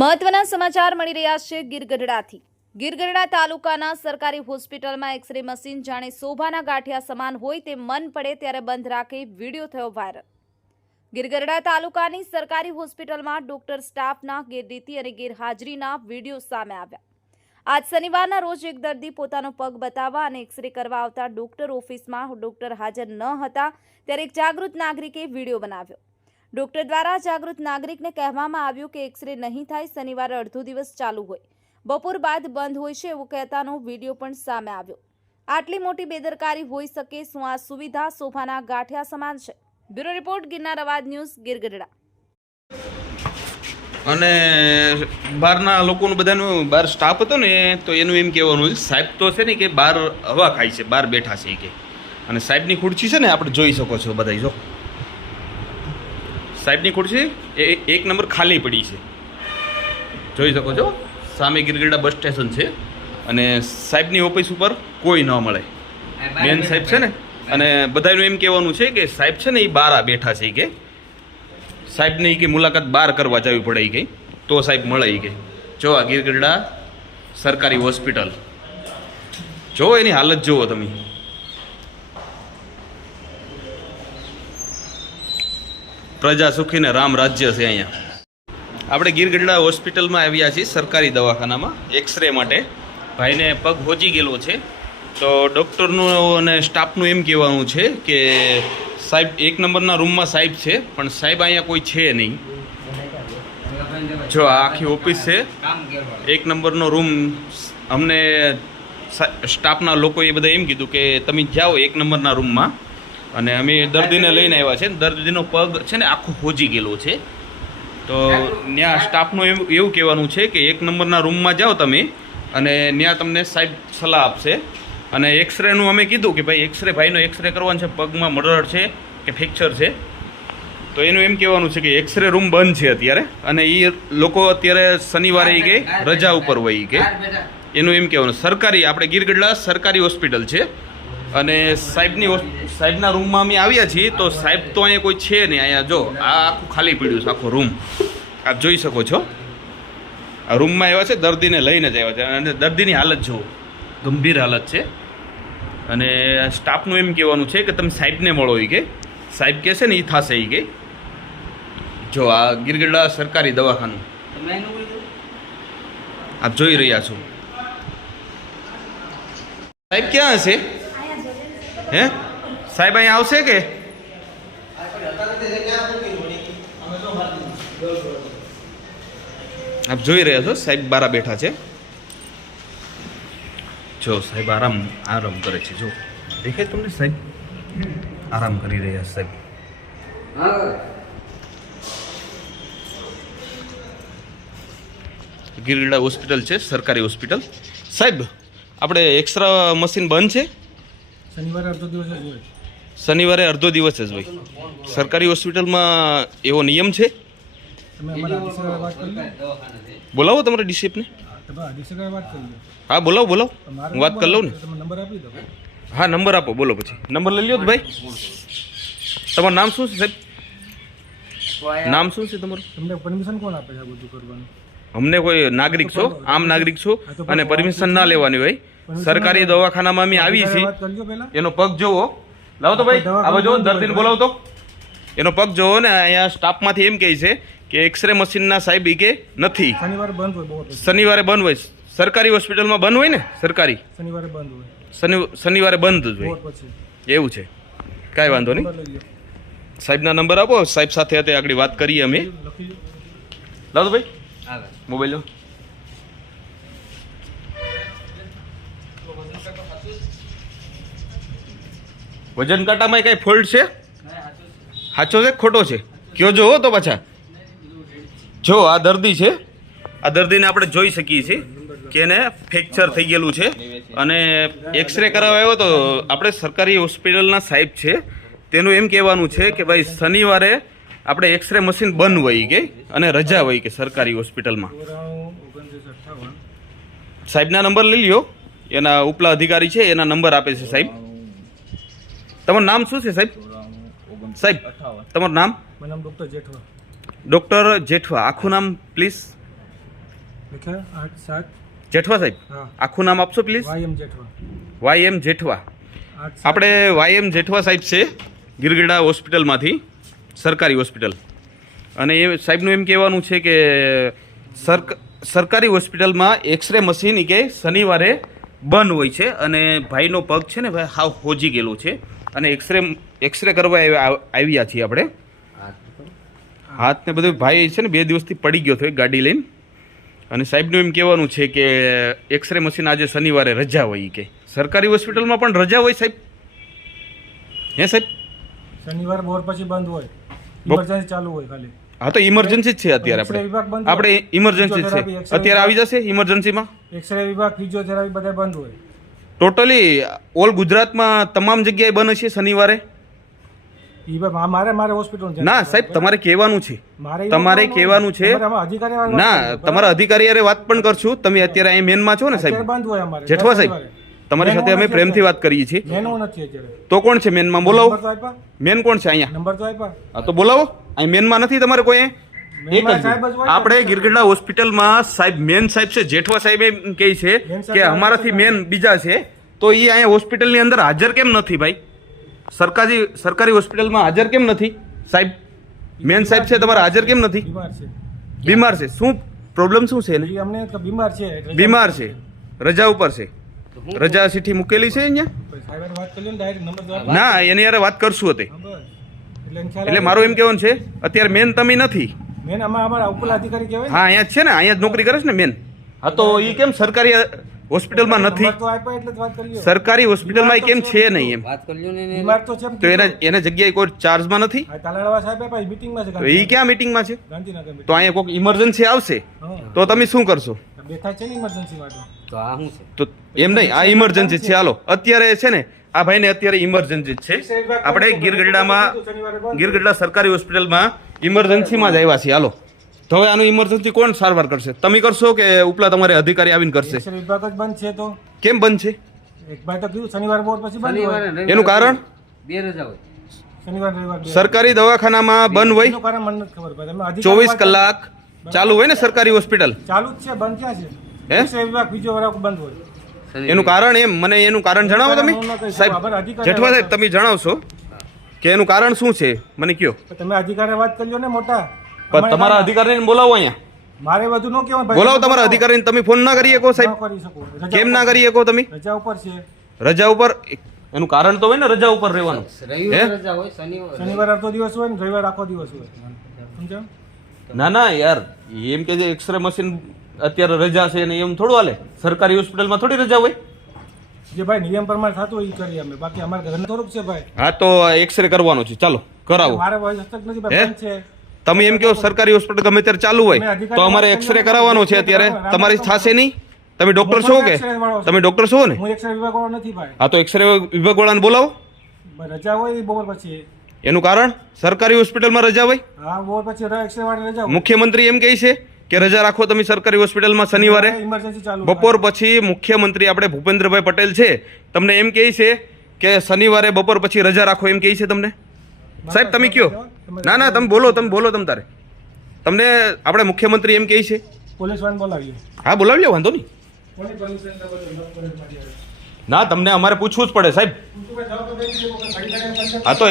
મહત્વના સમાચાર મળી રહ્યા છે ગીરગઢડાથી. ગીરગઢડા તાલુકાના સરકારી હોસ્પિટલમાં એક્સરે મશીન જાણે શોભાના ગાંઠિયા સમાન હોય તે મન પડે ત્યારે બંધ રાખી વીડિયો થયો વાયરલ. ગીરગઢડા તાલુકાની સરકારી હોસ્પિટલમાં ડોક્ટર સ્ટાફના ગેરરીતિ અને ગેરહાજરીના વીડિયો સામે આવ્યા. આજ શનિવારના રોજ એક દર્દી પોતાનો પગ બતાવવા અને એક્સરે કરવા આવતા ડોક્ટર ઓફિસમાં ડોક્ટર હાજર ન હતા, ત્યારે એક જાગૃત નાગરિકે વીડિયો બનાવ્યો. ડોક્ટર દ્વારા જાગૃત નાગરિકને કહેવામાં આવ્યું કે એક્સરે નહીં થાય, શનિવારે અડધો દિવસ ચાલુ હોય. બપોર બાદ બંધ હોય છે એવું કહેતાનો વીડિયો પણ સામે આવ્યો. આટલી મોટી બેદરકારી હોઈ શકે શું આ સુવિધા સોફાના ગાંઠિયા સમાન છે? બ્યુરો રિપોર્ટ, ગિરનાર અવાજ ન્યૂઝ, ગીરગઢડા. અને બહારના લોકોનું બધાનું, બહાર સ્ટાફ હતો ને, તો એનું એમ કહેવાનું સાહેબ તો છે ને કે બહાર હવા ખાય છે, બહાર બેઠા છે કે. અને સાહેબની ખુરશી છે ને, આપણે જોઈ શકો છો બધા, જો. સાહેબની ખુરશી એ એક નંબર ખાલી પડી છે. જોઈ શકો છો સામે ગિરગિરડા બસ સ્ટેશન છે અને સાહેબની ઓફિસ ઉપર કોઈ ન મળે. બેન સાહેબ છે ને અને બધાનું એમ કહેવાનું છે કે સાહેબ છે ને એ બહાર બેઠા છે કે સાહેબને કે મુલાકાત બહાર કરવા જવી પડે ઈ કે તો સાહેબ મળે ઈ કે. જો આ ગીરગઢડા સરકારી હોસ્પિટલ. જો એની હાલત જુઓ તમે. પ્રજા સુખી ને રામ રાજ્ય છે અહીંયા. આપણે ગીરગઢડા હોસ્પિટલમાં આવ્યા છીએ સરકારી દવાખાનામાં. એક્સરે માટે. ભાઈને પગ હોજી ગયેલો છે. તો ડૉક્ટરનું અને સ્ટાફનું એમ કહેવાનું છે કે સાહેબ, એક નંબરના રૂમમાં સાહેબ છે, પણ સાહેબ અહીંયા કોઈ છે નહીં. જો આખી ઓફિસ છે. એક નંબરનો રૂમ અમને સ્ટાફના લોકોએ બધા એમ કીધું કે તમે જાઓ એક નંબરના રૂમમાં. અને અમે દર્દીને લઈને આવ્યા છે. દર્દીનો પગ છે ને આખો હોજી ગયેલો છે. તો ત્યાં સ્ટાફનું એવું એવું કહેવાનું છે કે એક નંબરના રૂમમાં જાઓ તમે અને ત્યાં તમને સાહેબ સલાહ આપશે. અને એક્સરેનું અમે કીધું કે ભાઈ એક્સરે ભાઈનો એક્સરે કરવાનો છે પગમાં મરડ છે કે ફ્રેક્ચર છે. તો એનું એમ કહેવાનું છે કે એક્સરે રૂમ બંધ છે અત્યારે અને એ લોકો અત્યારે શનિવારે ઈ કે રજા ઉપર હોય ઈ કે. એનું એમ કહેવાનું સરકારી આપણે ગીરગઢલા સરકારી હોસ્પિટલ છે. અને સાહેબની સાહેબના રૂમમાં અમે આવ્યા છીએ તો સાહેબ તો અહીંયા કોઈ છે નહીં. અહીંયા જો આ આખું ખાલી પડ્યું છે આખો રૂમ. આપ જોઈ શકો છો. આ રૂમમાં આવ્યા છે દર્દીને લઈને જ આવ્યા છે. અને દર્દીની હાલત જુઓ. ગંભીર હાલત છે. અને સ્ટાફનું એમ કહેવાનું છે કે તમે સાહેબને મળો એ કે. સાહેબ કહેશે ને એ થશે એ કે. જો આ ગીરગઢડા સરકારી દવાખાનું. આપ જોઈ રહ્યા છો. સાહેબ ક્યાં હશે? હે? સાહેબ અહીં આવશે કે? આપ જોઈ રહ્યા છો, સાહેબ બારા બેઠા છે. જો, સાહેબ આરામ આરામ કરે છે, જો. દેખાય તમને, સાહેબ? આરામ કરી રહ્યા સાહેબ. ગિરડા હોસ્પિટલ છે, સરકારી હોસ્પિટલ. સાહેબ, આપણે એક્સરા મશીન બંધ છે? શનિવારે અડધો દિવસ જ હોય. શનિવારે અડધો દિવસ જ હોય. સરકારી હોસ્પિટલમાં એવો નિયમ છે? તમે અમારા અધિક્ષક સાથે વાત કરી લો. બોલાવો તમારા ડિસિપને તમે અધિક્ષક સાથે વાત કરી લો. હા બોલાવો બોલાવો. હું વાત કરી લઉં ને. તમે નંબર આપી દો. હા નંબર આપો બોલો પછી. નંબર લઈ લ્યો તો ભાઈ. તમારું નામ શું છે સાહેબ? નામ શું છે તમારું? તમને પરમિશન કોણ આપે છે આ બધું કરવાનું? અમને કોઈ નાગરિક છો આમ નાગરિક છો અને પરમિશન ના લેવાની હોય. સરકારી દવાખાનામાં અમે આવી છીએ. એનો પગ જોવો. લાવો તો ભાઈ આ બાજુ દર્દીને બોલાવો તો એનો પગ જોવો ને અહીંયા સ્ટાફમાંથી એમ કહે છે કે એક્સરે મશીનના સાહેબ ઈ કે નથી. શનિવારે બંધ હોય શનિવારે બંધ હોય. સરકારી હોસ્પિટલમાં બંધ હોય ને સરકારી? શનિવારે બંધ હોય. શનિવારે બંધ જ હોય. એવું છે. કાંઈ વાંધો નહીં. સાહેબના નંબર આપો સાહેબ સાથે અત્યારે આગળ વાત કરીએ અમે. લાવો તો ભાઈ. મોબાઈલ લો. વજન કાંટામાં કઈ ફોલ્ટ છે? સાચો છે ખોટો છે? કયો જો તો પાછા. જો, આ દર્દી છે. આ દર્દીને આપણે જોઈ શકીએ છીએ કે એને ફ્રેક્ચર થઈ ગયેલું છે. અને એક્સરે કરાવવા આવ્યો તો આપણે સરકારી હોસ્પિટલના સાહેબ છે. તેનું એમ કહેવાનું છે કે ભાઈ શનિવારે આપણે એક્સરે મશીન બંધ હોય કે અને રજા હોય કે સરકારી હોસ્પિટલમાં. સાહેબના નંબર લઈ લ્યો. એના ઉપલા અધિકારી છે એના નંબર આપે છે સાહેબ. તમારું નામ શું છે સાહેબ? સાહેબ તમારું નામ? ડોક્ટર જેઠવા. ડૉક્ટર જેઠવા. આખું નામ પ્લીઝ જેઠવા સાહેબ? આખું નામ આપશો પ્લીઝ વાય એમ જેઠવા. આપણે વાય એમ જેઠવા સાહેબ છે ગિરગડા હોસ્પિટલમાંથી. સરકારી હોસ્પિટલ. અને એ સાહેબનું એમ કહેવાનું છે કે સરકારી હોસ્પિટલમાં એક્સરે મશીન કે શનિવારે બંધ હોય છે અને ભાઈનો પગ છે ને ભાઈ હાવ હોજી ગયેલો છે અને એક્સરે એક્સરે કરવા આવ્યા છીએ આપણે. હાથ ને બધું ભાઈ છે ને બે દિવસથી પડી ગયો હતો ગાડી લઈને. અને સાહેબનું એમ કહેવાનું છે કે એક્સરે મશીન આજે શનિવારે રજા હોય કે. સરકારી હોસ્પિટલમાં પણ રજા હોય સાહેબ? હે સાહેબ? શનિવાર બોર પછી બંધ હોય. ઇમરજન્સી ચાલુ હોય ખાલી. હા તો ઇમરજન્સી જ છે અત્યારે આપણે. આપણે ઇમરજન્સી છે. અત્યારે આવી જશે ઇમરજન્સીમાં એક્સરે વિભાગ ફિઝિયોથેરાપી બધા બંધ હોય. ટોટલી ઓલ ગુજરાતમાં તમામ જગ્યાએ બંધ છે શનિવારે? મારે મારે હોસ્પિટલ ના સાહેબ તમારે કહેવાનું છે. તમારે કહેવાનું છે. ના તમારા અધિકારી વાત પણ કરશું. તમે અત્યારે અહીં મેનમાં છો ને સાહેબ? જેઠવા સાહેબ. તમારી સાથે અમે પ્રેમથી વાત કરીએ છીએ. મેનો નથી અત્યારે. તો કોણ છે મેનમાં? નંબર બોલાવો તો આપ્યા. મેન કોણ છે અહીંયા? નંબર તો આપ્યા. હા તો બોલાવો. અહીં મેનમાં નથી તમારે કોઈ? એક જ. આપણે ગિરગડા હોસ્પિટલમાં સાહેબ મેન સાહેબ છે જેઠવા સાહેબ એમ કહે છે કે અમારાથી મેન બીજા છે. તો એ અહીંયા હોસ્પિટલની અંદર હાજર કેમ નથી ભાઈ? સરકારી સરકારી હોસ્પિટલમાં હાજર કેમ નથી? સાહેબ મેન સાહેબ છે તમારા હાજર કેમ નથી? બીમાર છે. બીમાર છે. શું પ્રોબ્લેમ શું છે એને? અમને બીમાર છે બીમાર છે. રજા ઉપર છે. રજા ચીઠી મૂકેલી છે અહીંયા? ને ડાયરેક્ટ નંબર તો આપો. ના એની યાર વાત કરશું હતી એટલે. મારું એમ કહેવાનું છે અત્યારે મેન તમે નથી. મેન અમારા અમારા ઉપલા અધિકારી કહેવાય હા અહીંયા જ છે ને અહીંયા જ નોકરી કરે છે ને મેન હા તો એ કેમ સરકારી હોસ્પિટલમાં નથી નંબર તો આપ્યા એટલે જ વાત કરી લ્યો. સરકારી હોસ્પિટલમાં એ કેમ છે. નહીં એમ. વાત કરી લ્યો ને એને. તો છે એમ તો એના એના જગ્યાએ કોઈ ચાર્જમાં નથી? આ તાલાળાવા સાહેબ આપ્યા, ઈ meeting માં છે તો એ ક્યાં મિટિંગમાં છે? તો અહીંયા કોઈક ઇમરજન્સી આવશે? તો તમે શું કરશો? બેઠા છે ને ઇમરજન્સી માટે? તો આ શું છે? તો એમ નહીં આ ઇમરજન્સી છે. હાલો અત્યારે છે ને આ ભાઈને અત્યારે ઇમરજન્સી છે. આપણે ગીરગઢડામાં ગીરગઢડા સરકારી હોસ્પિટલમાં ઇમરજન્સીમાં જ આવ્યા છીએ. હાલો તો હવે આનું ઇમરજન્સી કોણ સારવાર કરશે? તમે કરશો કે ઉપલા તમારે અધિકારી આવીને કરશે? વિભાગ જ બંધ છે તો. કેમ બંધ છે? એક ભાઈ તો કીધું શનિવાર બોર્ડ પછી બંધ હોય. એનું કારણ? બે રજા હોય. શનિવાર સરકારી દવાખાનામાં બંધ હોય? ચોવીસ કલાક ચાલુ હોય ને સરકારી હોસ્પિટલ? ચાલુ જ છે બંધ ક્યાં છે? હે? X-ray વિભાગ બીજો વિભાગ બંધ હોય. એનું કારણ એમ? મને એનું કારણ જણાવો તમે. સાહેબ જેઠવા સાહેબ તમે જણાવશો કે એનું કારણ શું છે? મને કયો. તમે અધિકારી વાત કરજો ને મોટા. પણ તમારા અધિકારીને બોલાવો અહીંયા. મારે બધું ન કહેવાય બોલાવો તમારા અધિકારીને. તમે ફોન ના કરી શકો સાહેબ. કેમ ના કરી શકો તમે? રજા ઉપર છે. રજા ઉપર? એનું કારણ તો હોય ને રજા ઉપર રહેવાનું. રવિવાર રજા હોય શનિવાર. શનિવાર આખો દિવસ હોય ને રવિવાર આખો દિવસ હોય. સમજાવ ના ના યાર એમ કે જે એક્સરે મશીન અત્યારે રજા છે ને એમ થોડું હાલે. સરકારી હોસ્પિટલમાં થોડી રજા હોય. જે ભાઈ નિયમ પ્રમાણે થતું હોય એ કરીએ અમે. બાકી અમારે ઘરનું થોડુંક છે ભાઈ. હા તો એક્સરે કરવાનો છે. ચાલો કરાવો. મારે હસ્તક નથી ભાઈ બંધ છે. તમે એમ કહો સરકારી હોસ્પિટલ ગમે ત્યારે ચાલુ હોય તો અમારે એક્સરે કરાવવાનો છે અત્યારે. તમારી થશે નહીં? તમે ડોક્ટર છો કે. તમે ડોક્ટર છો ને? હું એક્સરે વિભાગ વાળો નથી ભાઈ. હા તો એક્સરે વિભાગ વાળાને બોલાવો રજા હોય બપોર પછી. એનું કારણ? સરકારી હોસ્પિટલમાં રજા હોય? હા બપોર પછી એક્સરે વાળી રજા મુખ્યમંત્રી એમ કહે છે કે રજા રાખો તમે સરકારી હોસ્પિટલમાં શનિવારે. ઇમરજન્સી ચાલુ બપોર પછી મુખ્યમંત્રી આપણે ભૂપેન્દ્રભાઈ પટેલ છે તમને એમ કહે છે કે શનિવારે બપોર પછી રજા રાખો એમ કહે છે તમને? સાહેબ તમે કયો? ના ના તમે બોલો તમે બોલો તમે તારે. તમને આપણે મુખ્યમંત્રી એમ કહે છે? પોલીસ વાન બોલાવીએ. હા બોલાવી લો વાંધો નહીં. ન તમને અમારે પૂછવું જ પડે સાહેબ. હા તો